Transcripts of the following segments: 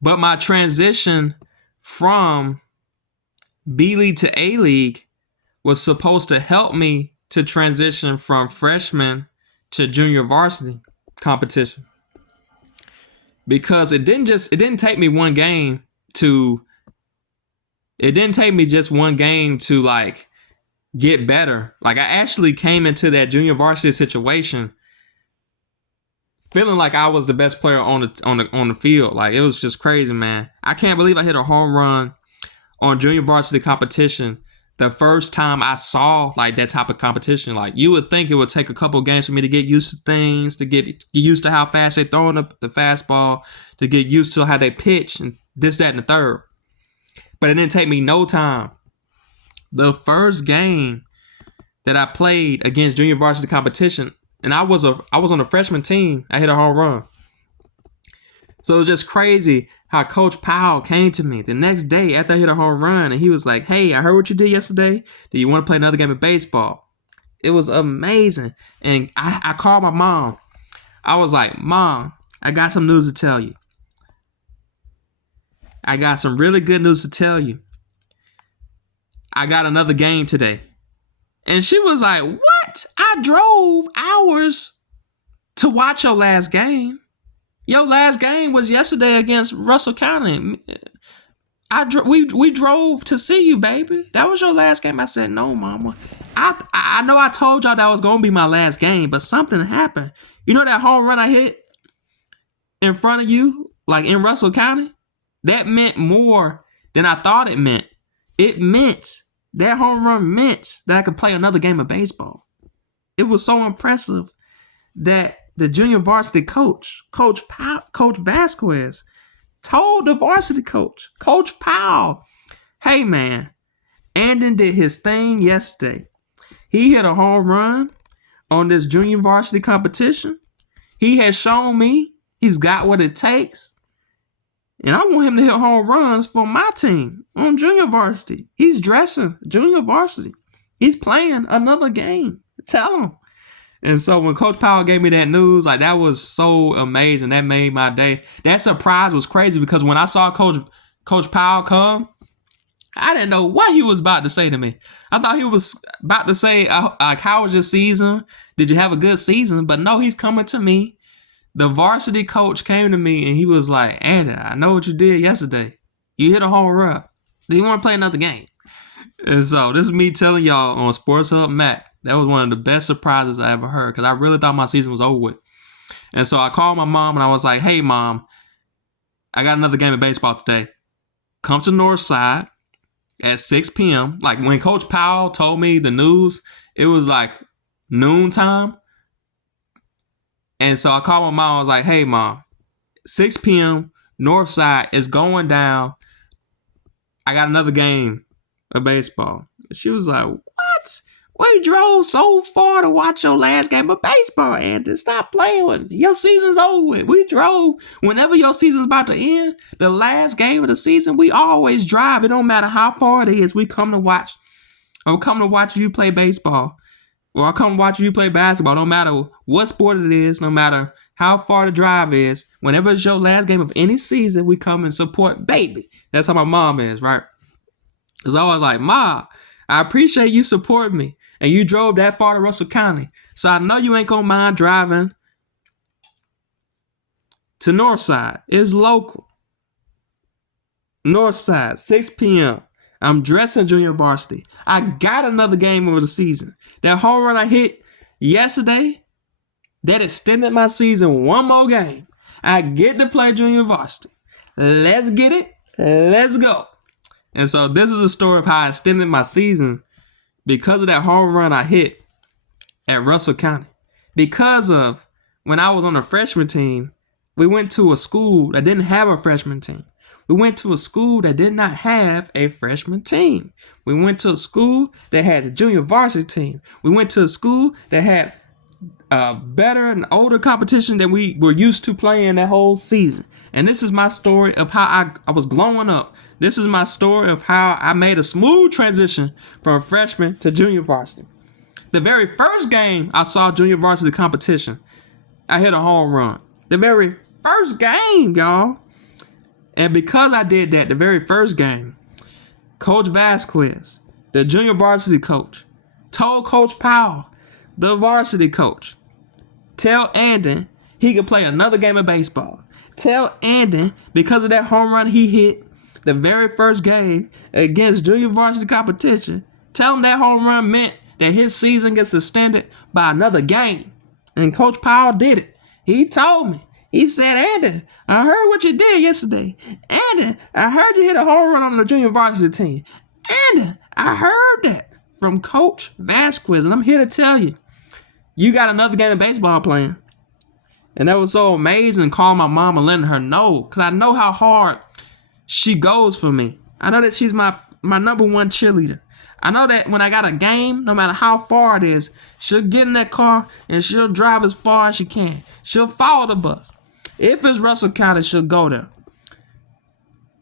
But my transition from B League to A League was supposed to help me to transition from freshman to junior varsity competition. Because it didn't take me one game to like get better. Like I actually came into that junior varsity situation feeling like I was the best player on the field. Like it was just crazy, man. I can't believe I hit a home run on junior varsity competition the first time I saw like that type of competition. Like you would think it would take a couple games for me to get used to things, to get used to how fast they throwing the fastball, to get used to how they pitch and this, that, and the third. But it didn't take me no time. The first game that I played against junior varsity competition, and I was on a freshman team, I hit a home run. So it was just crazy how Coach Powell came to me the next day after I hit a home run, and he was like, "Hey, I heard what you did yesterday. Do you want to play another game of baseball?" It was amazing. And I called my mom. I was like, "Mom, I got some news to tell you. I got some really good news to tell you. I got another game today." And she was like, "What? I drove hours to watch your last game. Your last game was yesterday against Russell County. We drove to see you, baby. That was your last game." I said, "No, Mama. I know I told y'all that was going to be my last game, but something happened. You know that home run I hit in front of you, like in Russell County? That meant more than I thought it meant. That home run meant that I could play another game of baseball. It was so impressive that the junior varsity coach, Coach Vasquez, told the varsity coach, Coach Powell, hey, man, Andon did his thing yesterday. He hit a home run on this junior varsity competition. He has shown me he's got what it takes. And I want him to hit home runs for my team on junior varsity. He's dressing junior varsity. He's playing another game. Tell him." And so when Coach Powell gave me that news, like that was so amazing. That made my day. That surprise was crazy because when I saw Coach Powell come, I didn't know what he was about to say to me. I thought he was about to say, like, "How was your season? Did you have a good season?" But no, he's coming to me. The varsity coach came to me and he was like, "Andy, I know what you did yesterday. You hit a home run. Do you want to play another game?" And so this is me telling y'all on Sports Hub Mac. That was one of the best surprises I ever heard because I really thought my season was over with. And so I called my mom and I was like, "Hey, Mom, I got another game of baseball today. Come to Northside at 6 p.m. Like when Coach Powell told me the news, it was like noontime. And so I called my mom. I was like, "Hey, Mom, 6 p.m. Northside is going down. I got another game of baseball." She was like, "What? We drove so far to watch your last game of baseball, Andy. Stop playing with me. Your season's over with. We drove. Whenever your season's about to end, the last game of the season, we always drive. It don't matter how far it is. We come to watch. I'm coming to watch you play baseball. Or I'll come watch you play basketball, no matter what sport it is, no matter how far the drive is. Whenever it's your last game of any season, we come and support, baby." That's how my mom is, right? Because I was like, "Ma, I appreciate you supporting me. And you drove that far to Russell County. So I know you ain't going to mind driving to Northside. It's local. Northside, 6 p.m. I'm dressing junior varsity. I got another game of the season. That home run I hit yesterday, that extended my season one more game. I get to play junior varsity. Let's get it. Let's go." And so this is a story of how I extended my season because of that home run I hit at Russell County. Because of when I was on the freshman team, we went to a school that didn't have a freshman team. We went to a school that did not have a freshman team. We went to a school that had a junior varsity team. We went to a school that had better and older competition than we were used to playing that whole season. And this is my story of how I was glowing up. This is my story of how I made a smooth transition from freshman to junior varsity. The very first game I saw junior varsity competition, I hit a home run. The very first game, y'all. And because I did that, the very first game, Coach Vasquez, the junior varsity coach, told Coach Powell, the varsity coach, tell Andon he could play another game of baseball. Tell Andon, because of that home run he hit the very first game against junior varsity competition, tell him that home run meant that his season gets extended by another game. And Coach Powell did it. He told me. He said, Andon, I heard what you did yesterday. Andon, I heard you hit a home run on the junior varsity team. Andon, I heard that from Coach Vasquez. And I'm here to tell you, you got another game of baseball playing. And that was so amazing, calling my mom and letting her know. Because I know how hard she goes for me. I know that she's my number one cheerleader. I know that when I got a game, no matter how far it is, she'll get in that car and she'll drive as far as she can. She'll follow the bus. If it's Russell County, she'll go there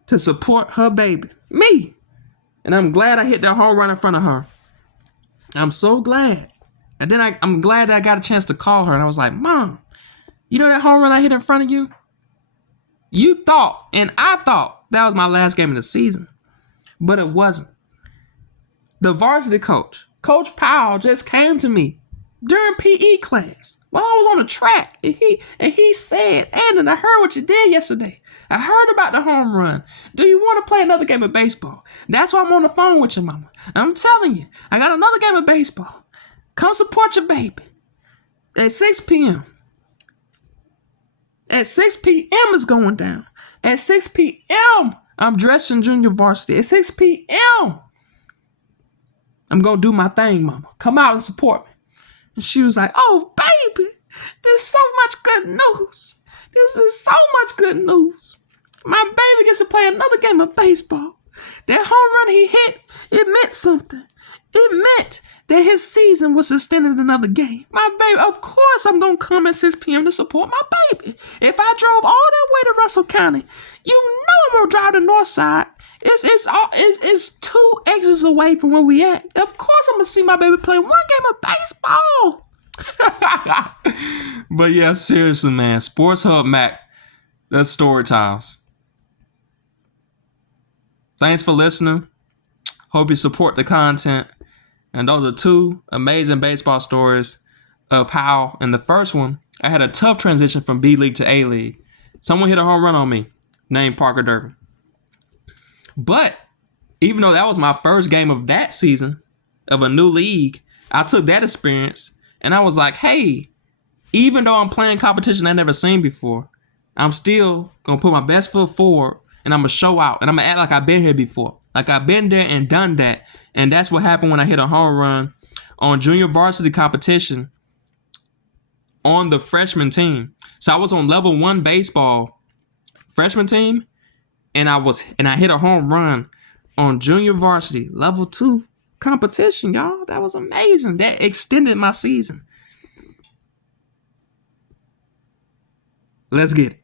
to support her baby, me. And I'm glad I hit that home run in front of her. I'm so glad. And then I'm glad that I got a chance to call her. And I was like, Mom, you know that home run I hit in front of you? You thought, and I thought, that was my last game of the season. But it wasn't. The varsity coach, Coach Powell, just came to me during PE class while I was on the track. And he said, Andon, I heard what you did yesterday. I heard about the home run. Do you want to play another game of baseball? That's why I'm on the phone with your mama. I'm telling you, I got another game of baseball. Come support your baby at 6 p.m. At 6 p.m. it's going down. At 6 p.m. I'm dressed in junior varsity. At 6 p.m. I'm going to do my thing, mama. Come out and support me. And she was like, oh, baby, there's so much good news. This is so much good news. My baby gets to play another game of baseball. That home run he hit, it meant something. It meant that his season was extended another game. My baby, of course I'm going to come at 6 p.m. to support my baby. If I drove all that way to Russell County, you know I'm going to drive the north side. It's 2 exits away from where we at. Of course I'm going to see my baby play one game of baseball. But yeah, seriously, man. Sports Hub Mac, that's story times. Thanks for listening. Hope you support the content. And those are 2 amazing baseball stories of how, in the first one, I had a tough transition from B League to A League. Someone hit a home run on me named Parker Durbin. But even though that was my first game of that season of a new league, I took that experience and I was like, hey, even though I'm playing competition I've never seen before, I'm still going to put my best foot forward and I'm going to show out and I'm going to act like I've been here before. Like I've been there and done that. And that's what happened when I hit a home run on junior varsity competition on the freshman team. So I was on level 1 baseball freshman team. And I hit a home run on junior varsity level 2 competition, y'all. That was amazing. That extended my season. Let's get it.